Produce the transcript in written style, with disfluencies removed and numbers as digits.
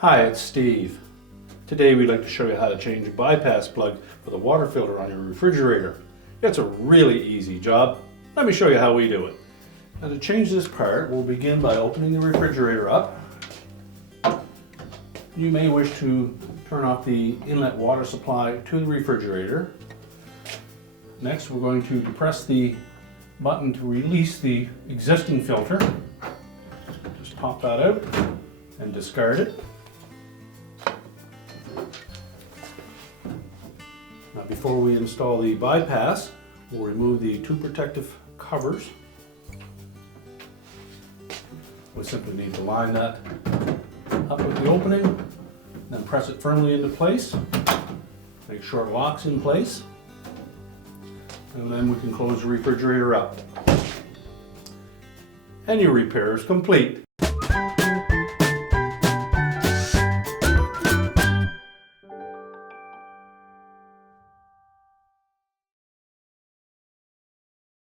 Hi, it's Steve. Today we'd like to show you how to change a bypass plug for the water filter on your refrigerator. It's a really easy job. Let me show you how we do it. Now to change this part, we'll begin by opening the refrigerator up. You may wish to turn off the inlet water supply to the refrigerator. Next, we're going to depress the button to release the existing filter. Just pop that out and discard it. Now, before we install the bypass, we'll remove the two protective covers. We simply need to line that up with the opening, then press it firmly into place. Make sure it locks in place, and then we can close the refrigerator up. And your repair is complete.